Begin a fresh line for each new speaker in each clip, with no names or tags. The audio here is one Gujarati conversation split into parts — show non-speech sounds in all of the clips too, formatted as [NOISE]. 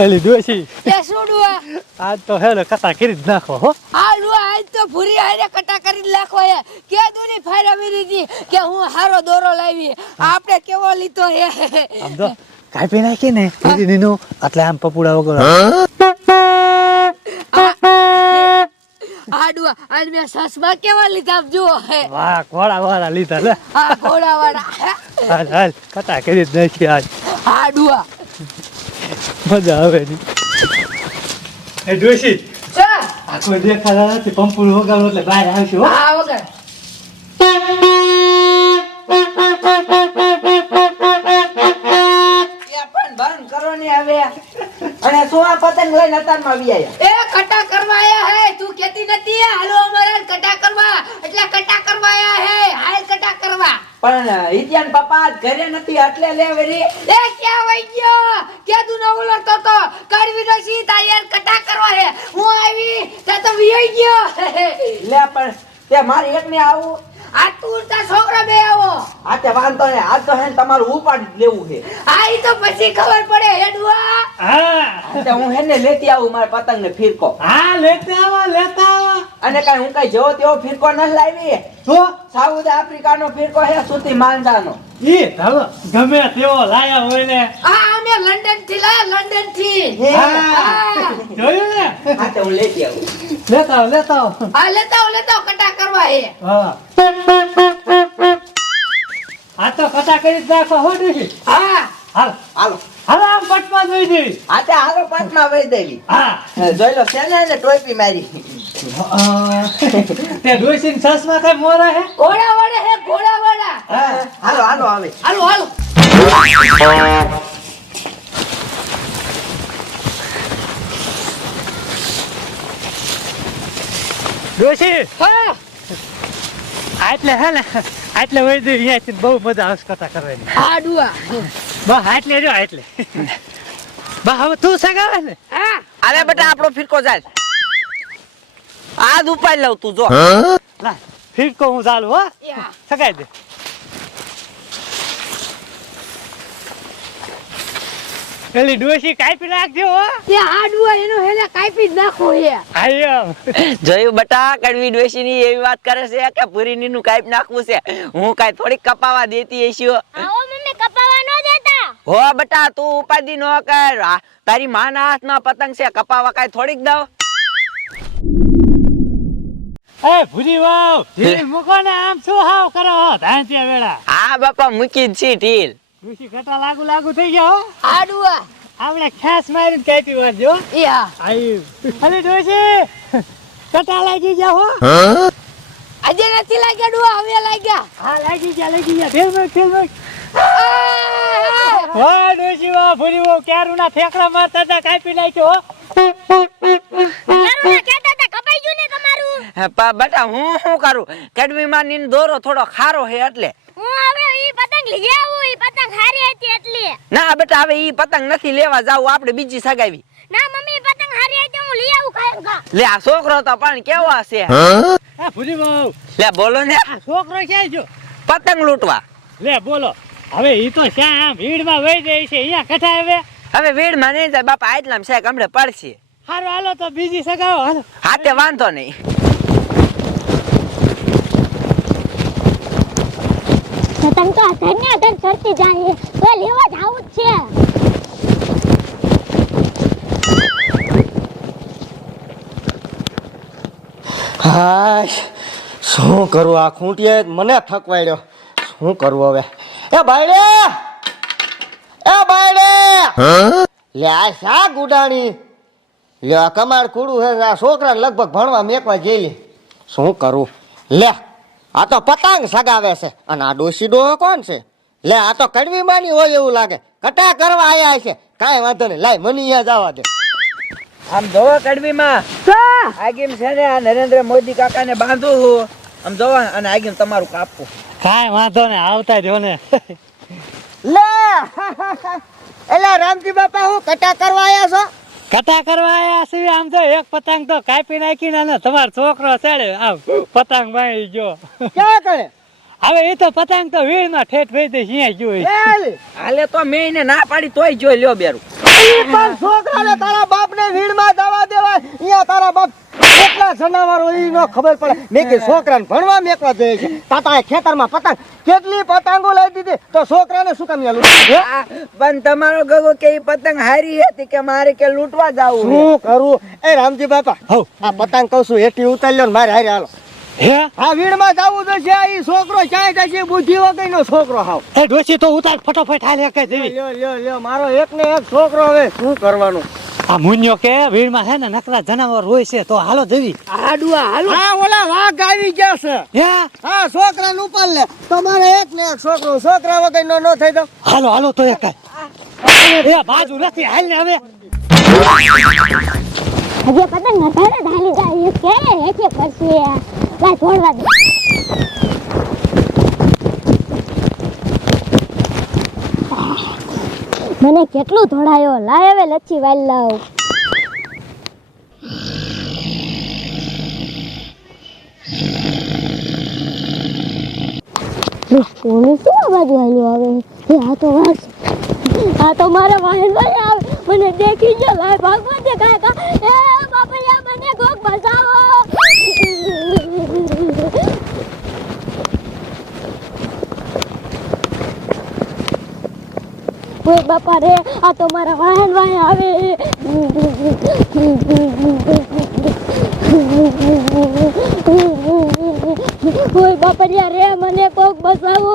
પેલી ડોશી
એ શું ડુઆ
આજ તો હેલો કથા કરી જ નાખો હો.
આ ડુઆ આજ તો ભૂરી હારે કટા કરી જ નાખો હે. કે દૂરી ફાયરા હતી કે હું હારો દોરો લાવી. આપણે કેવો લીધો હે?
આમ તો કાપી નાખી ને દીદી નીનો એટલે આમ પપુડા વગર
આડુઆ ડુઆ આજ મેં સસમાં કેવા લીધા જુઓ હે.
વાહ ઘોડા વાળા લીધા લે.
આ ઘોડા વાળા
હાલ હાલ કથા કરી જ નાખી આજ.
આ ડુઆ
મજા આવે ની એ ડોશી
આખો
આ કોઈ દેખાતા નથી પંપુર વગાડો એટલે બહાર આવશું હો.
અને પતંગ લઈને આવી આયા?
એ કટા કરવા આયા હે? તું કેતી નથી હાલો અમારે કટા કરવા. એટલે કટા કરવા આયા હે હાલ કટા કરવા
પણ ઇતિયાન પપ્પા ઘરે નથી એટલે લે વરી.
એ ક્યાં વઈ ગયો? કે તું ન ઓળખતો તો કડવી નો સી યાર કટા કરવા હે. હું આવી તે તો વિઈ ગયો.
લે પણ તે મારી એકને આવું.
આ તું તા છોકરા બે આવો.
આ તે વાંધો ને આજ તો હે તમારું ઉપાડી લેવું છે
આ ઈ તો પછી ખબર પડે હેડવા
હા.
તે હું હેને લેતી આવું મારા પતંગ ને ફિરકો.
હા લેતા આવો લેતા
અને કઈ હું કઈ જેવો તેવો ફિરકો ન લાવી.
તો
સાઉથ આફ્રિકાનો ફિરકો હે સુતી માંદાનો
ઈ ચાલો ગમે તેવો લાયા હોય ને.
આ અમે લંડનથી લાયા
લંડનથી જોયું ને?
હા તો હું લેતી આવું.
લેતા આવો લેતા આવો.
આ લેતા આવો, લેતા આવો, કટા કરવા હે
હા. આ તો કટા કરી જ નાખો હો ડોશી
હા.
હાલ.
હાલો.
હાલ આમ પટમાં જોઈ દેવી.
આ તે હાલો પાંચમાં વહી દેવી.
હા.
જોઈ લો સેને ને ટોપી મારી?
તે ડોસીન સસમાં કઈ મોરા હે?
ઘોડા વડે હે ઘોડા
વડા
હાલો હાલો આવે
હાલો હાલો.
ડોસી
હા.
આટલે હે ને આટલે વહી દે અહીંયાથી બહુ મજા આવશે કથા કરવાની.
હા ડુઆ.
બસ આટલે જો આટલે બા હવે તું સગાવે ને?
હા.
અરે બેટા આપણો ફિરકો જાય. આજ ઉપાડી લઉં તું જો.
લા ફિરકો હું ચાલુ હો? સકાય દે. પેલી ડોશી કાપી નાખજો હો.
તે આ ડુઆ એનો હેલે કાપી જ નાખો હે.
આયો
જોયું બટા કડવી ડોશી ની એવી વાત કરે છે કે પૂરી નું કાઈપ નાખવું છે. હું કાઈ થોડીક કપાવા દેતી હશું
આવો મમ્મી કપાવા નો દેતા.
હો બટા તું ઉપાધી નો કર. તારી માના હાથમાં પતંગ છે કપાવા કાઈ થોડીક દઉં?
એ ભૂરી વાવ ધીરે મૂકો ને આમ શું હાવ કરો હો ધાંતિયા વેળા?
હા બાપા મૂકી જ છી ઢીલ.
લાગુ લાગુ થઈ ગયો હો.
આ
આપણે ખાસ મારીને કાપી વાળજો
યા
આયું. અરે ડોશી કટા લાગી ગયા હો.
આજે નથી લાગ્યા ડુઆ હવે લાગ્યા.
હા લાગી ગયા લાગી ગયા. ઢેલ મૂક ઢેલ મૂક! વાહ ડોશી વાહ ભૂરી વાવ ક્યારું ના ઠેકડા મારતા કાપી નાખ્યો હો
ના કહેતા હતા કપાઈ ગયું ને તમારું
હે, પ- બટા હું શું કરું? કડવી માં નીન દોરો થોડો ખારો છે એટલે.
હું હવે ઈ પતંગ લઈ આવું ઈ પતંગ હારી હતી એટલે.
ના બેટા હવે ઈ પતંગ નથી લેવા જાવું આપણે બીજી સગાવી.
ના મમ્મી પતંગ હારી હતી હું લઈ આવું કાયમ
લે આ છોકરો તો પણ કેવો છે
હા? ભૂરી વાવ
લે બોલો ને.
છોકરો ક્યાં જો
પતંગ લૂંટવા.
લે બોલો. હવે ઈ તો શ્યાં ભીડમાં વહી જાય છે અહીંયા કથા હવે
હવે નહીં જાય બાપા આટલામ છે હમણે પડશે.
હારું હાલો તો બીજી સગાવો હાલો.
હાથે વાંધો નહીં.
શું કરું? આ ખૂંટીએ મને થકવાડ્યો. શું કરવું હવે? એ બાયડે! એ બાયડે! લે, આ શા ગુડાણી? લે કમાડ કુડું હે? આ છોકરા લગભગ ભણવા મેકવા જઈ શું કરું? લે આ તો પતંગ સગાવે છે. અને આ ડોસી ડોહો કોણ છે? લે આ તો કડવી માની હોય એવું લાગે. કટા કરવા આયા છે? કાંઈ વાંધો નહીં. લાય મને અહીંયા જવા દે.
આમ જોવો કડવીમાં. આગીમ છે ને આ નરેન્દ્ર મોદી કાકાને બાંધું હું. આમ જોવો અને આગીમ તમારું કાપવું
કાંઈ વાંધો ને આવતા જો ને.
લે [LAUGHS] એલા રામજી બાપા હું કટા કરવા આયા છો?
કથા કરવા આયા છે? આમ તો એક પતંગ તો કાપી નાખી ને તમારો છોકરો ચડે. આમ પતંગ મારી ગયો.
ક્યાં કરે?
હવે એ તો પતંગ તો વીણમાં ઠેઠ વહી દે અહીંયા જોઈ.
હાલે. તો મેં એને ના પાડી તોય જોઈ લ્યો બેરું.
પણ છોકરા તારે તારા બાપને વીણમાં જવા દેવાય અહીંયા તારા બાપ કેટલા જનાવરો એ નો ખબર પડે. મેં કે છોકરાને ભણવા મેકવા જોઈએ છે. તાતા ખેતરમાં પતંગ કેટલી પતંગો લઈ દીધી? તો છોકરાને શું કામ લૂટ
પણ તમારો ગગો કે ઈ પતંગ હારી હતી કે મારે કે લૂંટવા જાવું.
શું કરું? એ રામજી બાપા હવ. આ પતંગ કહું છું હેઠી ઉતારી લ્યો ને મારે હારે હાલો.
હે?
આ વીણમાં જાવું તો છે ઈ છોકરો ચાય જશે? બુદ્ધિ વગરનો છોકરો હાવ.
એ ડોસી તો ઉતાર ફટાફટ હાલ એક જેવી.
લ્યો લ્યો લ્યો મારો એક ને એક છોકરો હવે. શું કરવાનું?
આ મુન્યો કે વીરમાં છે ને નકરા જનાવર હોય છે તો હાલો જેવી.
આડુઆ હાલો.
હા ઓલા વાઘ આવી ગયા છે.
હે?
હા છોકરા નું ઉપાડ લે. તમારે એક ને એક છોકરો છોકરા વગર નો નો થઈ દો
હાલો હાલો તો એક એ બાજુ નથી હાલ ને હવે.
હજે પતંગ ન જ ઢાલી જાય કે હેઠે પડશે લાય છોડવા દે. મને કેટલું ધોળાયો? લાય હવે લચ્છી વાલ લાવ કોણ શું એ, આ તો વાત આ તો મારા વાહન આવે. મને દેખી જો, લાય ભાગવા દે એ બાપલિયા મને કોક બચાવો ઓય બાપા રે, આ તો મારા વાહન ભાઈ આવે. ઓય બાપરિયા રે, મને કોક બચાવો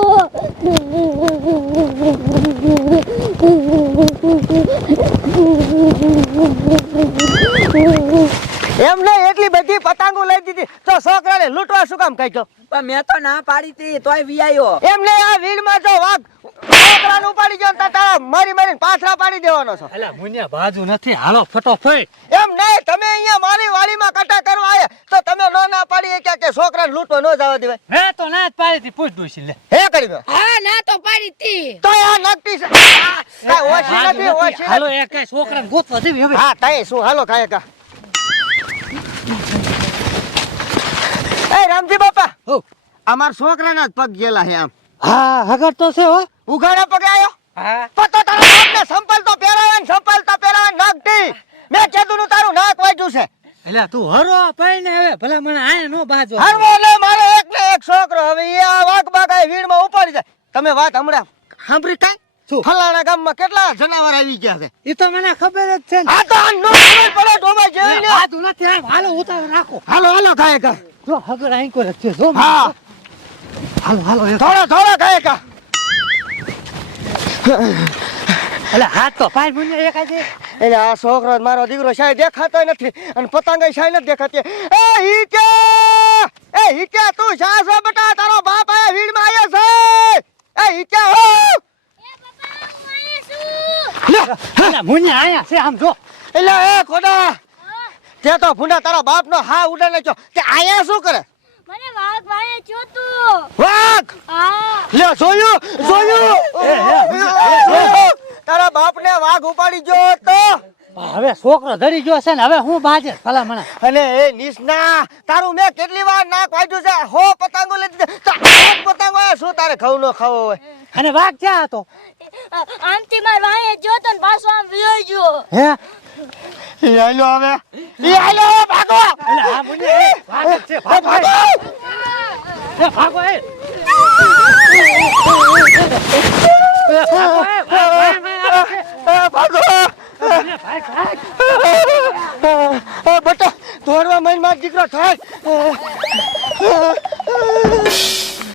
એમ નહીં એટલી બધી પતંગો લઈ દીધી તો લૂંટવા શું કામ કાઢ્યો?
પણ મેં તો ના પાડી હતી તોય વિયાયો
એમ નહીં આ વીણમાં જો વાઘ છોકરાને ઉપાડી ગયો ને તારા મારી મારીને પાછળ પાડી દેવાનો છો.
અલા મુન્યા બાજુ નથી. હાલો ફટોફટ.
એમ નહીં તમે અહીંયા મારી વાડીમાં કટા કરવા આવ્યા. તો તમે નો ના પાડી કે કે છોકરાને લૂંટવા ન જવા દેવાય?
હે તો ના જ પાડી હતી. પૂછ દોશી લે.
હે કરી દો.
હા ના તો પાડી તી
તો આ નકટી છે. ઓછી નથી
નથી.
ઓછી
હાલો
નથી.
કઈ છોકરાને ગોતવા દેવી હવે.
હા તાય શું? હાલો કાંઈ કા. એ રામજી બાપા
હો.
અમાર છોકરાના જ પગ ગયેલા છે આમ.
હા હગર તો છે હો.
ઉઘાડા પગે આયો?
હા.
પતો તારા બાપને સંપલ તો પહેરાવે ને સંપલ તો પહેરાવે ને નગટી મેં કીધું નું તારું નાક વાજ્યું છે.
એટલે તું હરો પાઈને હવે ભલા મને આયા નો બાજુ.
હરવો ને મારો એક ને એક છોકરો હવે એ આ વાઘ બાકાય વીડમાં ઉપાડી જાય. તમે વાત હમણાં સાંભળી કાંઈ?
શું?
ફલાણા ગામમાં કેટલા જનાવર આવી ગયા છે?
એ તો મને ખબર જ છે
આ તો આ નો પડે ડોબા જેવી ને.
બાજુ નથી હાલ, ઉતાર રાખો.
હાલો હાલો કાંઈ કા
જો હગર આઈ કોઈ છે જો
હા.
હાલો હાલો.
થોડા થોડા કાંઈ કા.
એટલે હાથ તો પાય મુન્યા એક આજે
એટલે આ છોકરો મારો દીકરો શાય દેખાતો નથી અને પતંગ શાય નથી દેખાતી. એ હીકે એ હીકે તું શા છો બેટા તારો બાપ આયા વીડમાં આવ્યો છે. એ હીકે હો?
અલા મુન્યા આયા છે આમ જો.
એટલે એ ખોડા તે તો ભૂંડા તારા બાપ નો હા ઉડા નાખ્યો તે આયા શું કરે?
મને વાઘ વાળે જોતું
વાઘ?
હા.
લે જોયું જોયું. તારા બાપ ને વાઘ ઉપાડી ગયો તો
હવે છોકરો ધરી ગયો છે ને હવે હું બાજે? ભલા મને.
અને એ નિષ્ણા તારું મેં કેટલી વાર નાક વાજ્યું છે? હો પતંગો લઈ તો પતંગો શું તારે ખવું ન ખાવો હોય?
અને વાઘ ક્યાં હતો?
આમથી માર વાળે જોતો ને પાછો આમ વિયો ગયો.
હે?
ઈ આલ્યો હવે. આલ્યો ભાગો.
એટલે આ મુને ભાગ છે ભાગ એ. એ ભાગો એ. એ ભાગો એ, ભાગ, ભાગ, ભાગ,
એ, ભાગો.
ભાગ, ભાગ, ભાગ.
એ, બટા દોડવા મનમાં દીકરો થાય.